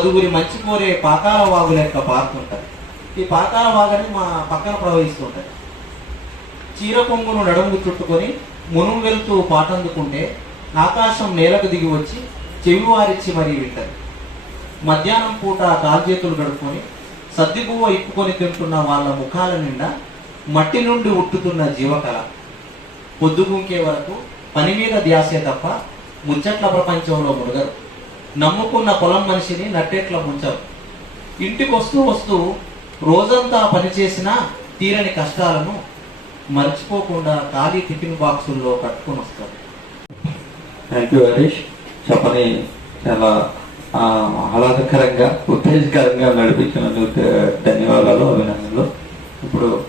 పదుగురి మంచి కోరే పాకాల వాగు లెక్క పారుతుంటారు ఈ పాతాల వాగని మా పక్కన ప్రవహిస్తుంటాయి చీర కొంగును నడుము చుట్టుకొని మునుం వెళ్తూ పాటందుకుంటే ఆకాశం నేలకు దిగి వచ్చి చెవి వారిచ్చి మరీ వింటారు మధ్యాహ్నం పూట కాల్చేతులు గడుపుకొని సద్దిగువ్వ ఇప్పుకొని తింటున్న వాళ్ళ ముఖాల నిండా మట్టి నుండి ఉట్టుతున్న జీవకళ. పొద్దుగుంకే వరకు పని మీద ధ్యాసే తప్ప ముచ్చట్ల ప్రపంచంలో మునగరు. నమ్ముకున్న పొలం మనిషిని నట్టేట్ల ముంచరు. ఇంటికి వస్తూ వస్తూ రోజంతా పనిచేసినా తీరని కష్టాలను మర్చిపోకుండా ఖాళీ టిఫిన్ బాక్సుల్లో కట్టుకొని వస్తారు. Thank you Harish. చెప్పని చాలా ఆహ్లాదకరంగా ఉత్తేజకరంగా నడిపించినందుకు ధన్యవాదాలు అభినందనలు. ఇప్పుడు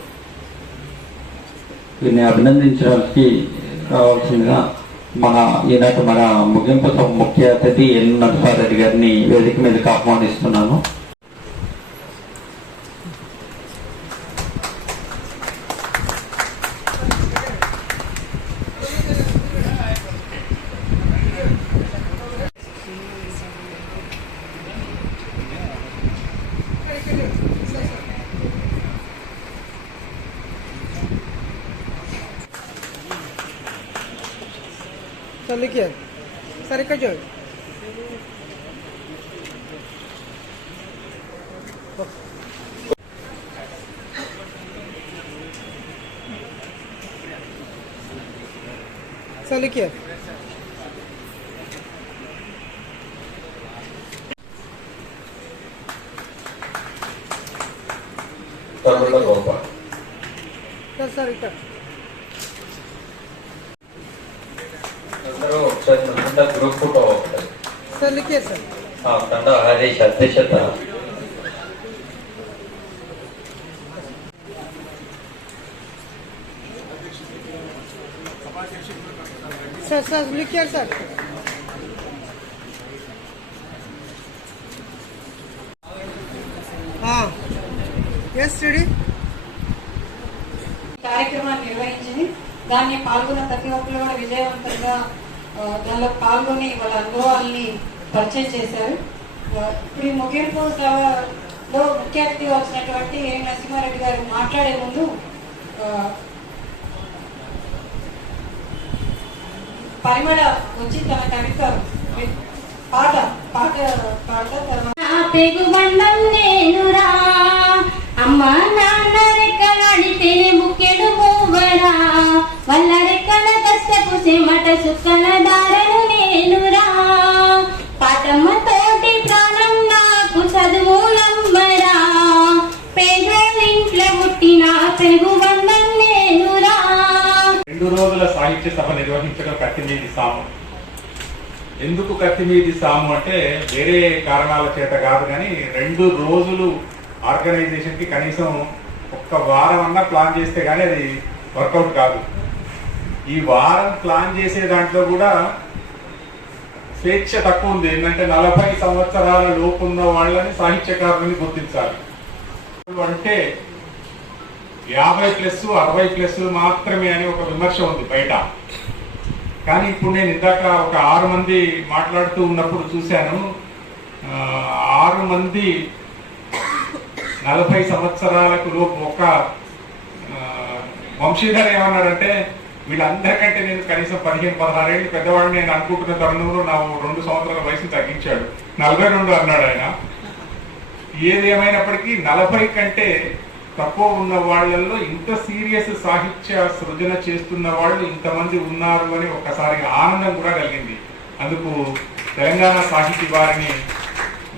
వీరిని అభినందించడానికి రావాల్సిందిగా మన ఈనాటి మన ముగింపుతో ముఖ్య అతిథి ఎన్ నరసారెడ్డి గారిని వేదిక మీదకి ఆహ్వానిస్తున్నాను. चले क्या सर एक जो चले అందరూ ఒకసారి ముందుగా గ్రూప్ ఫోటో ఒకసారి सर लिखिए सर ఆ, తండ హరీష్ అధ్యక్షత सर सर लिखिए सर हाँ यस रेडी కార్యక్రమాన్ని నిర్వహించింది దాన్ని పాల్గొన్న ప్రతి ఒక్కరు కూడా విజయవంతంగా దానిలో పాల్గొని వాళ్ళ అనుభవాల్ని పరిచయం చేశారు. ఇప్పుడు ఈ ముగింపు సభలో ముఖ్య అతిథిగా వచ్చినటువంటి నరసింహారెడ్డి గారు మాట్లాడే ముందు పరిమళ వచ్చి తన కవిత పాట పాట పాట తర్వాత. నా అమ్మ నాన్న రెక్కలాడితే బుక్కెడు వల్ల రెక్కల కష్టపు చెమట సుక్కల దారను నేనురా. పాటమ్మ తోటి ప్రాణం నాకు చదువు నమ్మరా పేదలింట్లో పుట్టిన పెగుబండం నేనురా. రెండు రోజుల సాహిత్య సభ నిర్వహించడం కత్తిమీది సాము. ఎందుకు కత్తిమీది సాము అంటే వేరే కారణాల చేత కాదు కానీ రెండు రోజులు ఆర్గనైజేషన్కి కనీసం ఒక్క వారం అన్నా ప్లాన్ చేస్తే కానీ అది వర్కౌట్ కాదు. ఈ వారం ప్లాన్ చేసే దాంట్లో కూడా స్వేచ్ఛ తక్కువ ఉంది. ఏంటంటే నలభై సంవత్సరాల లోపు ఉన్న వాళ్ళని సాహిత్యకారులని గుర్తించాలి. అంటే యాభై ప్లస్ అరవై ప్లస్ మాత్రమే అని ఒక విమర్శ ఉంది బయట. కానీ ఇప్పుడు నేను ఇందాక ఒక ఆరు మంది మాట్లాడుతూ ఉన్నప్పుడు చూశాను. ఆరు మంది నలభై సంవత్సరాలకు లోపు ఒక వంశీధర్ ఏమన్నాడంటే వీళ్ళందరికంటే నేను కనీసం పదిహేను పదహారేళ్ళు పెద్దవాడిని నేను అనుకుంటున్న తరుణంలో నా రెండు సంవత్సరాల వయసు తగ్గించాడు. నలభై రెండు అన్నాడు ఆయన. ఏది ఏమైనప్పటికీ నలభై కంటే తక్కువ ఉన్న వాళ్ళల్లో ఇంత సీరియస్ సాహిత్య సృజన చేస్తున్న వాళ్ళు ఇంతమంది ఉన్నారు అని ఒక్కసారి ఆనందం కూడా కలిగింది. అందుకు తెలంగాణ సాహితీ వారిని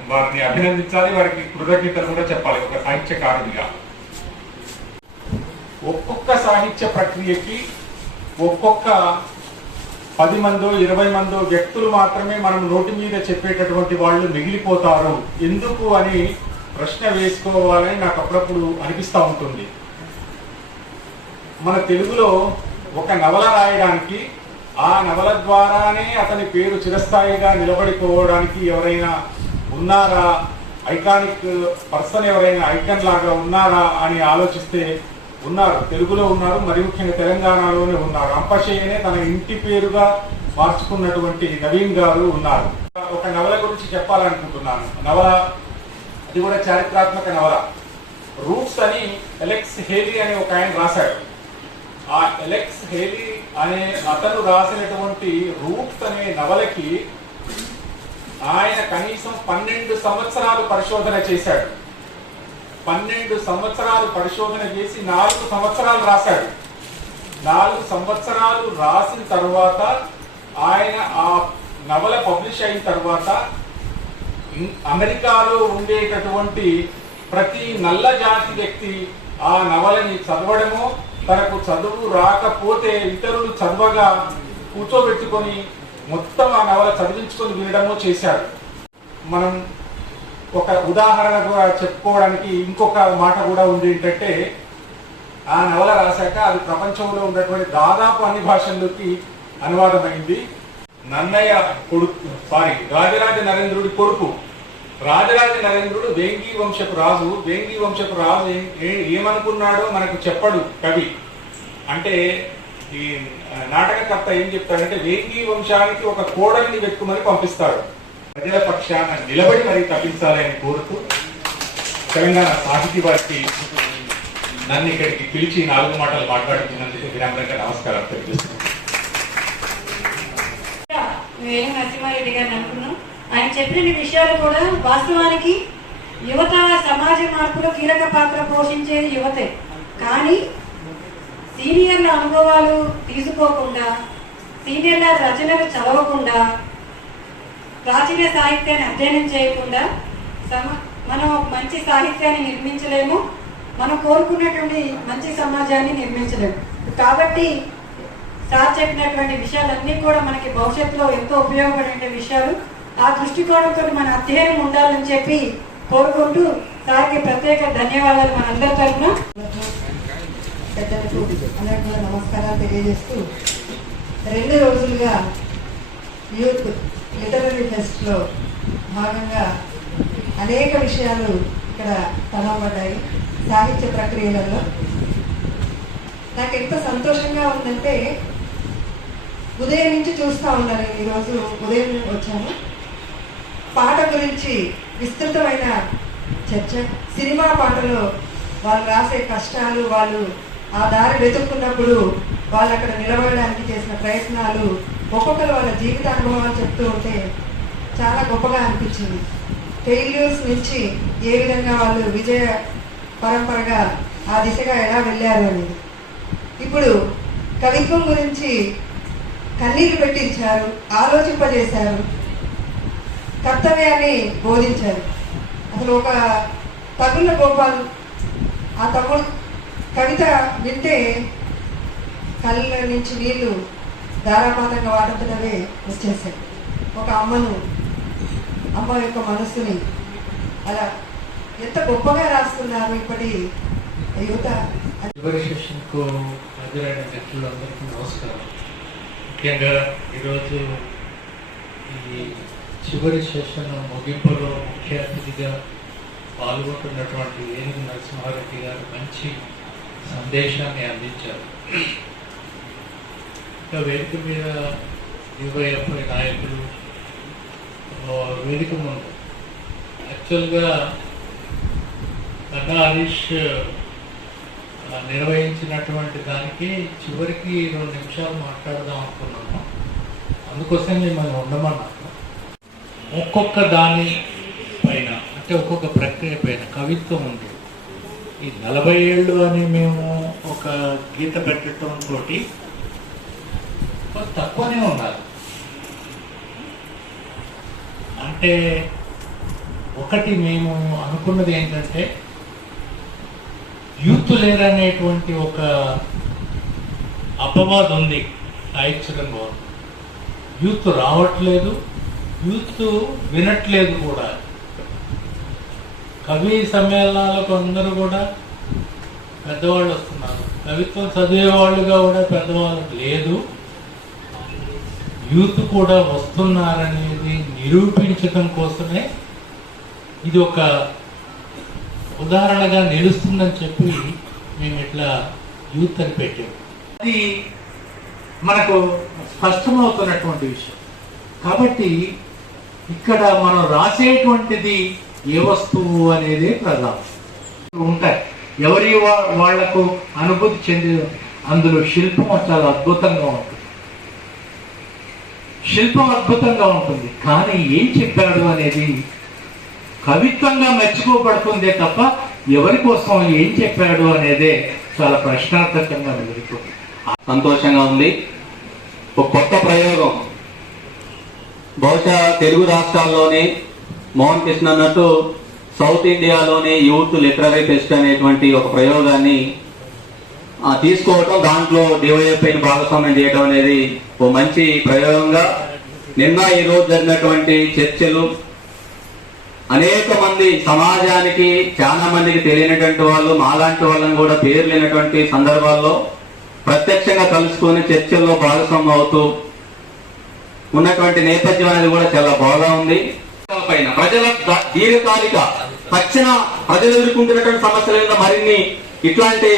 వారిని అభినందించాలి. వారికి కృతజ్ఞతలు కూడా చెప్పాలి. ఒక సాహిత్యకారుడిగా. ఒక్కొక్క సాహిత్య ప్రక్రియకి ఒక్కొక్క పది మందో ఇరవై మందో వ్యక్తులు మాత్రమే మనం నోటి మీద చెప్పేటటువంటి వాళ్ళు మిగిలిపోతారు. ఎందుకు అని ప్రశ్న వేసుకోవాలని నాకు అప్పుడప్పుడు అనిపిస్తూ ఉంటుంది. మన తెలుగులో ఒక నవల రాయడానికి ఆ నవల ద్వారానే అతని పేరు చిరస్థాయిగా నిలబడిపోవడానికి ఎవరైనా ఉన్నారా? ఐకానిక్ పర్సన్ ఎవరైనా ఐకన్ లాగా ఉన్నారా అని ఆలోచిస్తే ఉన్నారు తెలుగులో ఉన్నారు మరి ముఖ్యంగా తెలంగాణలోనే ఉన్నారు. అంపశయ్యనే తన ఇంటి పేరుగా మార్చుకున్నటువంటి నవీన్ గారు ఉన్నారు. ఒక నవల గురించి చెప్పాలనుకుంటున్నాను. నవల అది కూడా చారిత్రాత్మక నవల. రూట్స్ అని ఎలెక్స్ హేలీ అనే ఒక ఆయన రాశాడు. ఆ ఎలెక్స్ హేలీ అనే అతను రాసినటువంటి రూట్స్ అనే నవలకి ఆయన కనీసం పన్నెండు సంవత్సరాలు పరిశోధన చేశాడు. పన్నెండు సంవత్సరాలు పరిశోధన చేసి నాలుగు సంవత్సరాలు రాశాడు. నాలుగు సంవత్సరాలు రాసిన తర్వాత ఆయన ఆ నవల పబ్లిష్ అయిన తర్వాత అమెరికాలో ఉండేటటువంటి ప్రతి నల్ల జాతి వ్యక్తి ఆ నవలని చదవడమో తనకు చదువు రాకపోతే ఇతరులు చదవగా కూర్చోబెట్టుకొని మొత్తం ఆ నవల చదివించుకొని వినడము చేశాడు. మనం ఒక ఉదాహరణగా చెప్పుకోవడానికి ఇంకొక మాట కూడా ఉంది ఏంటంటే ఆ నవల రాశాక అది ప్రపంచంలో ఉన్నటువంటి దాదాపు అన్ని భాషల్లోకి అనువాదమైంది. నన్నయ్య కొడుకు సారీ రాజరాజ నరేంద్రుడి కొడుకు. రాజరాజ నరేంద్రుడు వేంగి వంశపు రాజు. వేంగి వంశపు రాజు ఏమనుకున్నాడో మనకు చెప్పడు కవి. అంటే ఈ నాటకకర్త ఏం చెప్తాడంటే వేంగి వంశానికి ఒక కోడల్ని వెతుకుమని పంపిస్తాడు. ప్రజల పక్షాన నిలబడి మరి తప్పించాలని కోరుతూ తెలంగాణ సాహితీ వారికి నన్ను ఇక్కడికి పిలిచి నాలుగు మాటలు మాట్లాడుతున్నందుకు వినమ్రంగా నమస్కారం తెలియజేస్తున్నాను. నరసింహారెడ్డి గారిని అనుకున్నాం ఆయన చెప్పిన విషయాలు కూడా వాస్తవానికి యువత సమాజ మార్పులో కీలక పాత్ర పోషించేది యువతే. కానీ సీనియర్ల అనుభవాలు తీసుకోకుండా సీనియర్ల రచనలు చదవకుండా ప్రాచీన సాహిత్యాన్ని అధ్యయనం చేయకుండా సమ మనం మంచి సాహిత్యాన్ని నిర్మించలేము. మనం కోరుకున్నటువంటి మంచి సమాజాన్ని నిర్మించలేము. కాబట్టి సార్ చెప్పినటువంటి విషయాలన్నీ కూడా మనకి భవిష్యత్తులో ఎంతో ఉపయోగపడే విషయాలు. ఆ దృష్టికోణంతో మన అధ్యయనం ఉండాలని చెప్పి కోరుకుంటూ సార్కి ప్రత్యేక ధన్యవాదాలు మనందరి తరఫున. పెద్దలకు అందరికీ నమస్కారాలు తెలియజేస్తూ రెండు రోజులుగా యూత్ లిటరీ ఫెస్ట్లో భాగంగా అనేక విషయాలు ఇక్కడ తలవబడ్డాయి సాహిత్య ప్రక్రియలలో నాకు ఎంత సంతోషంగా ఉందంటే ఉదయం నుంచి చూస్తూ ఉన్నాను ఈరోజు ఉదయం వచ్చాను. పాట గురించి విస్తృతమైన చర్చ. సినిమా పాటలో వాళ్ళు రాసే కష్టాలు వాళ్ళు ఆ దారి వెతుక్కున్నప్పుడు వాళ్ళు అక్కడ నిలబడడానికి చేసిన ప్రయత్నాలు ఒక్కొక్కరు వాళ్ళ జీవిత అనుభవాలు చెప్తూ ఉంటే చాలా గొప్పగా అనిపించింది. ఫెయిల్యూర్స్ నుంచి ఏ విధంగా వాళ్ళు విజయ పరంపరగా ఆ దిశగా ఎలా వెళ్ళారు అనేది. ఇప్పుడు కవిత్వం గురించి కన్నీరు పెట్టించారు ఆలోచింపజేశారు కర్తవ్యాన్ని బోధించారు. అసలు ఒక తగుల గోపాల్ ఆ తమ్ముడు కవిత వింటే కళ్ళ నుంచి నీళ్ళు ధారాపాతంగా వాడుతున్నవే వచ్చేసాయి ఒక అమ్మను అమ్మ యొక్క మనస్సుని అలా ఎంత గొప్పగా రాస్తున్నారు ఇప్పటి యువత. చివరి సెషన్కు హాజరైన మిత్రులందరికీ నమస్కారం. ముఖ్యంగా ఈరోజు ఈ చివరి సెషన్ ముగింపులో ముఖ్య అతిథిగా పాల్గొంటున్నటువంటి ఏనుగు నరసింహారెడ్డి గారు మంచి సందేశాన్ని అందించారు. ఇంకా వేదిక మీద యువఎఫ్ఐ నాయకులు వేదిక ముందు. యాక్చువల్గా కన్నా హరీష్ నిర్వహించినటువంటి దానికి చివరికి రెండు నిమిషాలు మాట్లాడదాం అనుకున్నాము. అందుకోసం మిమ్మల్ని ఉండమన్నాను. ఒక్కొక్క దాని పైన అంటే ఒక్కొక్క ప్రక్రియ పైన కవిత్వం ఉంది. ఈ నలభై ఏళ్ళు అని మేము ఒక గీత పెట్టడంతో తోటి తక్కువనే ఉండాలి. అంటే ఒకటి మేము అనుకున్నది ఏంటంటే యూత్ లేరనేటువంటి ఒక అపవాదం ఉంది సాహిత్యంలో యూత్ రావట్లేదు యూత్ వినట్లేదు కూడా. కవి సమ్మేళనాలకు అందరూ కూడా పెద్దవాళ్ళు వస్తున్నారు కవిత్వం చదివేవాళ్ళుగా కూడా పెద్దవాళ్ళు లేదు. యూత్ కూడా వస్తున్నారనేది నిరూపించడం కోసమే ఇది ఒక ఉదాహరణగా నిలుస్తుందని చెప్పి మేము ఇట్లా యూత్ అని పెట్టాము అది మనకు స్పష్టమవుతున్నటువంటి విషయం. కాబట్టి ఇక్కడ మనం రాసేటువంటిది ఏ వస్తువు అనేది ప్రధానం. ఉంటాయి. ఎవరి వా- వాళ్ళకు అనుభూతి చెంది అందులో శిల్పం చాలా అద్భుతంగా ఉంటుంది. శిల్పం అద్భుతంగా ఉంటుంది. కానీ ఏం చెప్పాడు అనేది కవిత్వంగా మెచ్చుకోబడుతుందే తప్ప ఎవరి కోసం ఏం చెప్పాడు అనేదే చాలా ప్రశ్నార్థకంగా మిగులుతుంది సంతోషంగా ఉంది. ఒక కొత్త ప్రయోగం. బహుశా తెలుగు రాష్ట్రాల్లోనే మోహన్ కృష్ణ అన్నట్టు సౌత్ ఇండియాలోనే యూత్ లిటరరీ ఫెస్ట్ అనేటువంటి ఒక ప్రయోగాన్ని తీసుకోవటం దాంట్లో డివైఎఫ్ఐని భాగస్వామ్యం చేయడం అనేది ఓ మంచి ప్రయోగంగా నిన్న ఈ రోజు జరిగినటువంటి చర్చలు అనేక మంది సమాజానికి చాలా మందికి తెలియనటువంటి వాళ్ళు మాలాంటి వాళ్ళని కూడా పేరు లేనటువంటి సందర్భాల్లో ప్రత్యక్షంగా కలుసుకొని చర్చల్లో భాగస్వామ్యం అవుతూ ఉన్నటువంటి నేపథ్యం అనేది కూడా చాలా బాగా ఉంది. పైన ప్రజల దీర్ఘకాలిక తక్షణ ప్రజలు ఎదుర్కొంటున్నటువంటి సమస్యల మీద మరిన్ని ఇట్లాంటి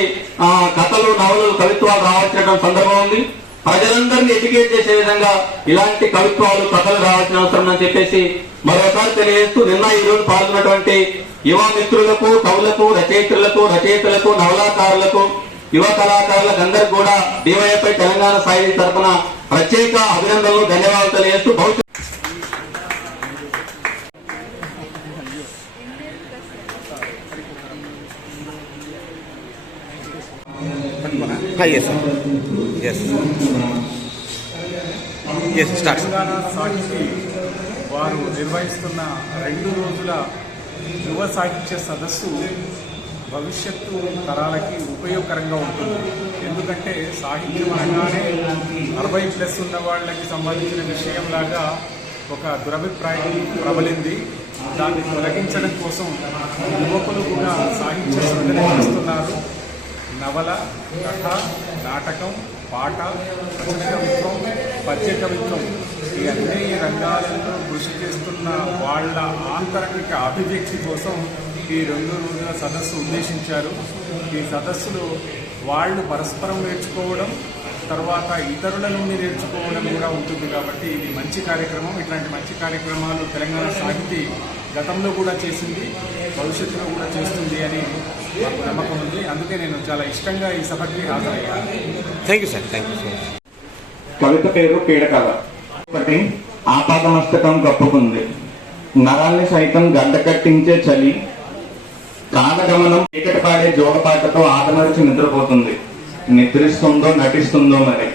కథలు నవలు కవిత్వాలు రావాల్సిన సందర్భం ఉంది. ప్రజలందరినీ ఎడ్యుకేట్ చేసే విధంగా ఇలాంటి కవిత్వాలు కథలు రావాల్సిన అవసరం అని చెప్పేసి మరోసారి తెలియజేస్తూ నిన్న ఈ రోజు పాల్గొన్నటువంటి యువ మిత్రులకు కవులకు రచయిత్రులకు రచయితలకు నవలాకారులకు యువ కళాకారులకు అందరికి కూడా డివైఎఫ్ఐ తెలంగాణ సాయి తరఫున ప్రత్యేక అభినందనలు ధన్యవాదాలు తెలియజేస్తూ భవిష్యత్ yes sir yes yes start Sahithi వారు నిర్వహిస్తున్న రెండు రోజుల యువ సాహిత్య సదస్సు భవిష్యత్తు తరాలకి ఉపయోగకరంగా ఉంటుంది. ఎందుకంటే సాహిత్యం అనగానే అరవై ప్లస్ ఉన్న వాళ్ళకి సంబంధించిన విషయంలాగా ఒక దురభిప్రాయం ప్రబలింది. దాన్ని తొలగించడం కోసం యువకులు కూడా సాహిత్య సృజన చేస్తున్నారు. నవల కథ నాటకం పాట రచన కవిత్వం పద్య కవిత్వం ఈ అన్ని రంగాలలో కృషి చేస్తున్న వాళ్ళ ఆంతరంగిక అభివ్యక్తి కోసం ఈ రెండు రోజుల సదస్సు ఉద్దేశించారు. ఈ సదస్సులో వాళ్ళు పరస్పరం నేర్చుకోవడం తర్వాత ఇతరుల నుండి నేర్చుకోవడం కూడా ఉంటుంది కాబట్టి ఇది మంచి కార్యక్రమం. ఇట్లాంటి మంచి కార్యక్రమాలు తెలంగాణ సాహితీ గతంలో కూడా చేసింది భవిష్యత్తులో కూడా చేస్తుంది అని నాకు నమ్మకం ఉంది. అందుకే నేను చాలా ఇష్టంగా ఈ సభకి హాజరయ్యాను. Thank you so much. కవిత పేరు పీడకల. ఒకటి ఆపాదమస్తకం కప్పుకుంది. నరాల్ని సైతం గడ్డ కట్టించే చలి కాలగమనం చీకటి పాడే జోగపాటతో ఆదమరిచి నిద్రపోతుంది. నిద్రిస్తుందో నటిస్తుందో మరి.